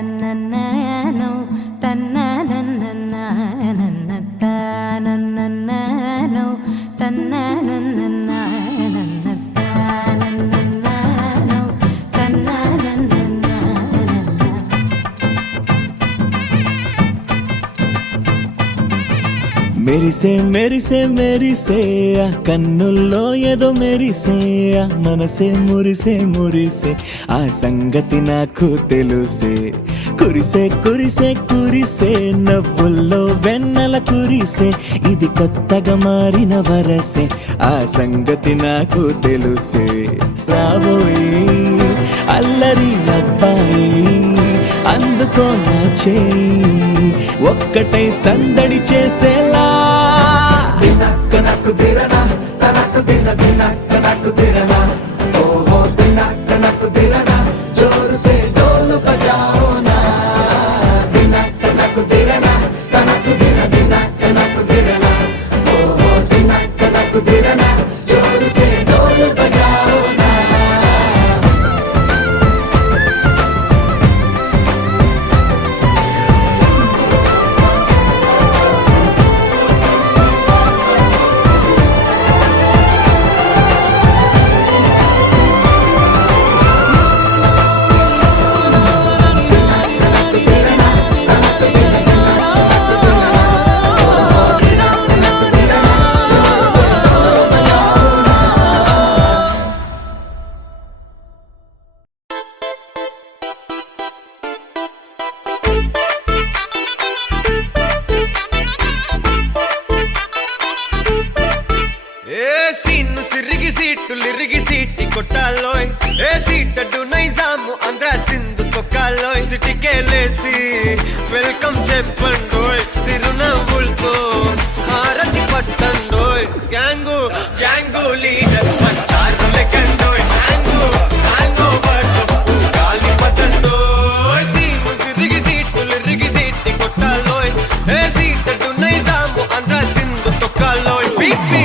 తానన్ననానో తన్ననన్ననానన్న తానన్ననానో తన్ననన్ననానన్న తానన్ననానో తన్ననన్ననానన్న. మెరిసే మెరిసే మెరిసే ఆ కన్నుల్లో ఏదో మెరిసే ఆ మనసే మురిసే మురిసే ఆ సంగతి నాకు తెలుసే. కురిసే కురిసే కురిసే నవ్వుల్లో వెన్నెల కురిసే ఇది కొత్తగా మారిన వరసే ఆ సంగతి నాకు తెలుసే. సావోయి అల్లరి అబ్బాయి అందుకో నా చేయి ఒక్కటై సందడి చేసేలా. దినక్క నాకు దిరనా తనకు దిన దినక్క నాకు దిరనా ఓహో దినక్క నాకు దిరనా జోరు సే డోలు బజాओ నా. దినక్క నాకు దిరనా తనకు దిన దినక్క నాకు దిరనా ఓహో దినక్క నాకు దిరనా జోరు సే డోలు బజాओ నా. సిరిగి సీటు లిరిగి సీటి కొట్టాలోయ్ ఏ సీటడు నైజాము ఆంధ్ర సింధు తొక్కాలోయ్. సిటీకేలేసి వెల్కమ్ చెప్పండోయ్ సిరునవ్వులతో హారతి పట్టండోయ్. గ్యాంగు గ్యాంగు లీడర్ పంచారు లెక్కండోయ్ గ్యాంగు గ్యాంగు పట్టు గాలి పట్టండోయ్. సీము సిరిగి సీటు లిరిగి సీటి కొట్టాలోయ్ ఏ సీటడు నైజాము ఆంధ్ర సింధు తొక్కాలోయ్. పీపీ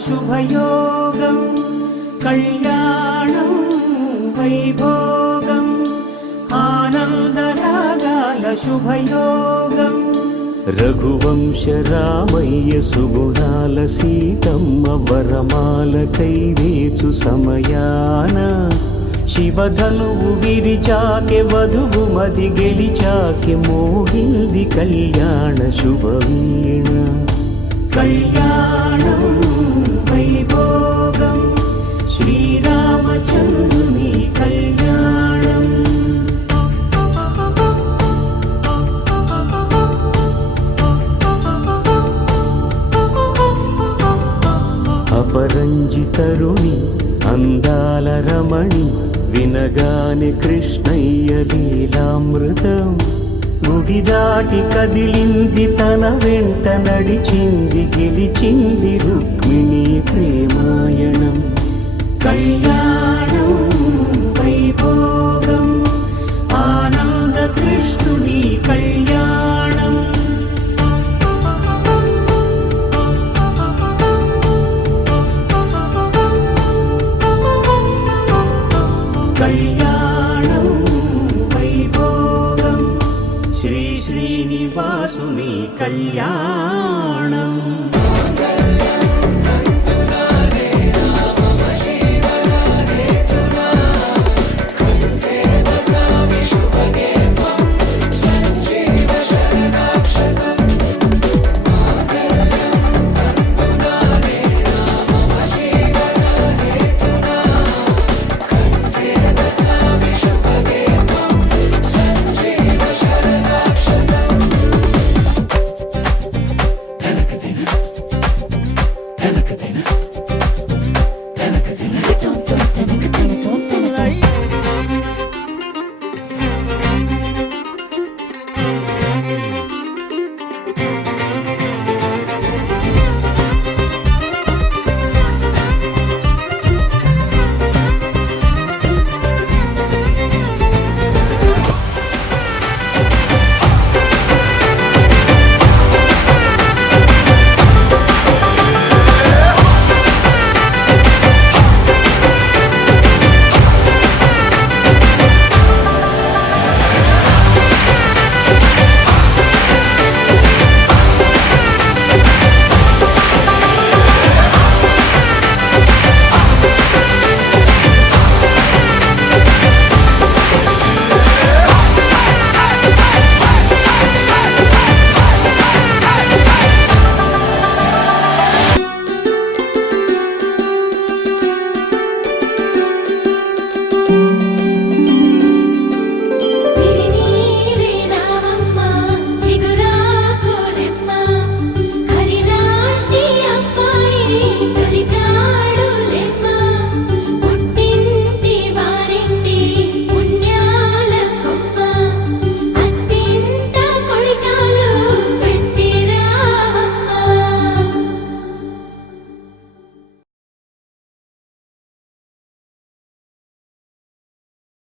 శుభయోగం కళ్యాణం వైభోగం ఆనందరాగాల శుభయోగం రఘువంశ రామయ్య సుగుణాల సీతమ్మ వరమాల కైవేచు సమయాన శివధనువు విరిచాకె వధువు మది గెలిచాకె మోగింది కళ్యాణ శుభవీణ కళ్యాణం వైభోగం శ్రీరామచంద్రుని కళ్యాణం అపరంజి తరుణి అందాల రమణి వినగాని కృష్ణయ్య లీలామృతం గుడి దాటి కదిలింది తన వెంట నడిచింది గెలిచింది రుక్మిణి ప్రేమాయణం కళ్యాణం వైభోగం ఆనంద కృష్ణుని కళ్యాణం కళ్యాణం వైభోగం శ్రీ శ్రీనివాసుని కళ్యాణం